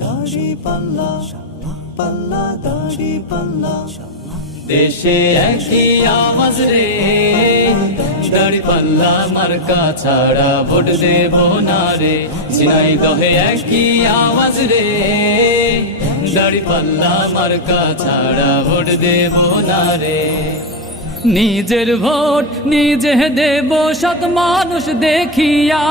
দাড়ি পাল্লা পাল্লা দাড়ি পাল্লা, দেশে একই আওয়াজ রে, দাড়ি পাল্লা মার্কা ছাড়া ভোট দেব না রে। ঝিনাইদহে একই আওয়াজ রে, দাড়ি পাল্লা মার্কা ছাড়া ভোট দেব না রে। নিজের ভোট নিজে দেব সৎ মানুষ দেখিয়া,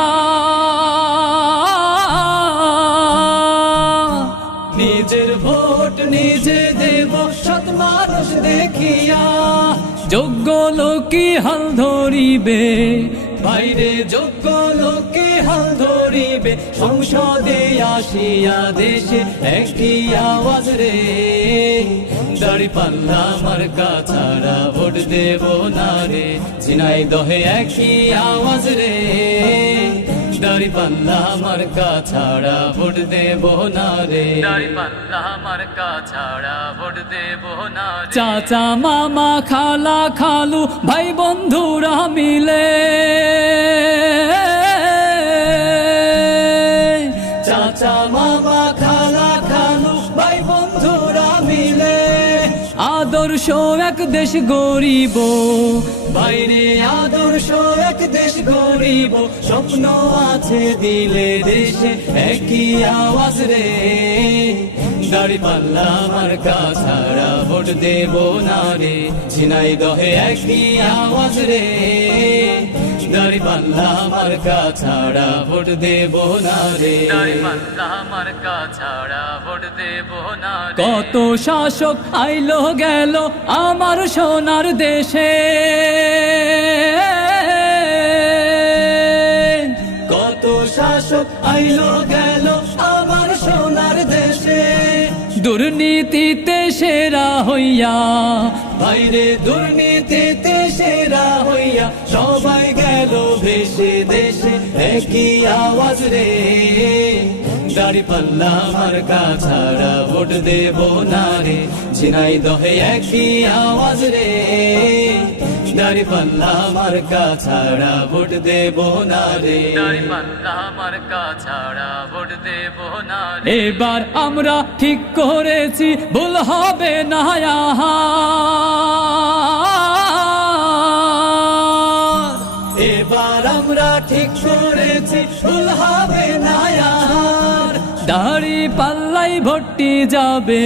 নিজের ভোট নিজে দেব সৎ মানুষ দেখিয়া। যোগ্য লোকে হাল ধরিবে বাইরে, যোগ্য লোকে হাল ধরিবে সংসদে আসিয়া। দেশে একটি আওয়াজ রে, দাড়ি পাল্লা মার্কা ছাড়া ভোট দেব না রে। ঝিনাইদহে একই আওয়াজ রে, দাড়ি পাল্লা মার্কা ছাড়া ভোট দেব না রে। দাড়ি পাল্লা মার্কা ছাড়া ভোট দেব না রে। চাচা মামা খালা খালু ভাই বন্ধুরা মিলে, চাচা মামা খালা খালু ভাই বন্ধুরা মিলে আদর্শ এক দেশ গরিব বাইরে, আদর্শ এক দেশ গরিব। স্বপ্ন আছে দিলে দেশে একই আওয়াজ রে, দাড়ি পাল্লা মার্কা ছাড়া ভোট দেব না রে। ঝিনাইদহে একই আওয়াজ রে, দাড়ি পাল্লা মার্কা ছাড়া ভোট দেব না রে। দাড়ি পাল্লা মার্কা ছাড়া ভোট দেব না রে। কত শাসক আইলো গেল আমার সোনার দেশে, কত শাসক আইলো গেল আমার সোনার দেশে। দুর্নীতিতে সেরা হইয়া বাইরে, দুর্নীতিতে সেরা হইয়া সবাই গেল ভেসে। দেশে একই আওয়াজ রে, দাড়ি পাল্লা মার্কা ছাড়া ভোট দেব না রে। ঝিনাইদহে একই আওয়াজ রে, দাড়ি পাল্লা মার্কা ছাড়া ভোট দেব না রে। দাড়ি পাল্লা মার্কা ছাড়া ভোট দেব না রে। এবার আমরা ঠিক করেছি ভুল হবে না আর, এবার আমরা ঠিক করেছি ভুল হবে না আর। দাড়ি পাল্লাই ভোটটি যাবে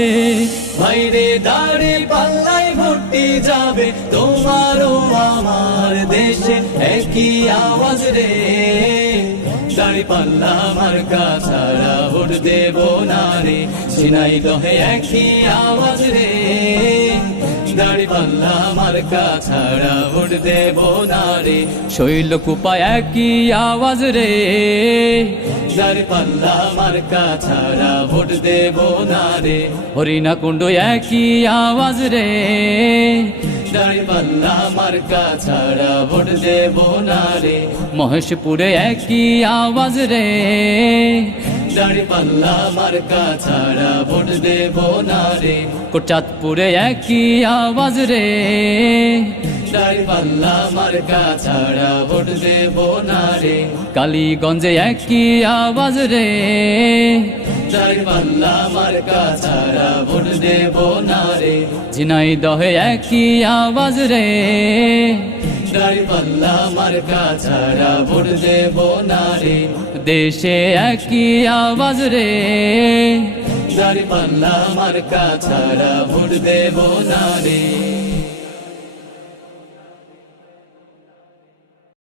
বাইরে, দাড়ি পাল্লাই ভোটটি যাবে। তোমারও আমার দেশে একই আওয়াজ রে, দাড়ি পাল্লা মার্কা ছাড়া ভোট দেব না রে। ঝিনাইদহে একই আওয়াজ রে, দাড়ি পাল্লা মার্কা ছাড়া ভোট দেব না রে। শৈলকুপা একই আওয়াজ রে, দাড়ি পাল্লা মার্কা ছাড়া ভোট দেব না রে। হরিণাকুণ্ড একই আওয়াজ রে, দাড়ি পাল্লা মার্কা ছাড়া ভোট দেব না রে। মহেশপুরে একই আওয়াজ রে, দাড়ি পাল্লা মার্কা ছাড়া ভোট দেব না রে। চাঁদপুরে একই আওয়াজ রে, দাড়ি পাল্লা মার্কা ছাড়া ভোট দেব না রে। কালীগঞ্জে একই আওয়াজ রে, দাড়ি পাল্লা মার্কা ছাড়া ভোট দেব না রে। ঝিনাইদহে একই আওয়াজ রে, দাড়ি পাল্লা মার্কা ছাড়া ভোট দেব না রে। দেশে একই আওয়াজ রে, দাড়ি পাল্লা মার্কা ছাড়া ভোট দেব না রে।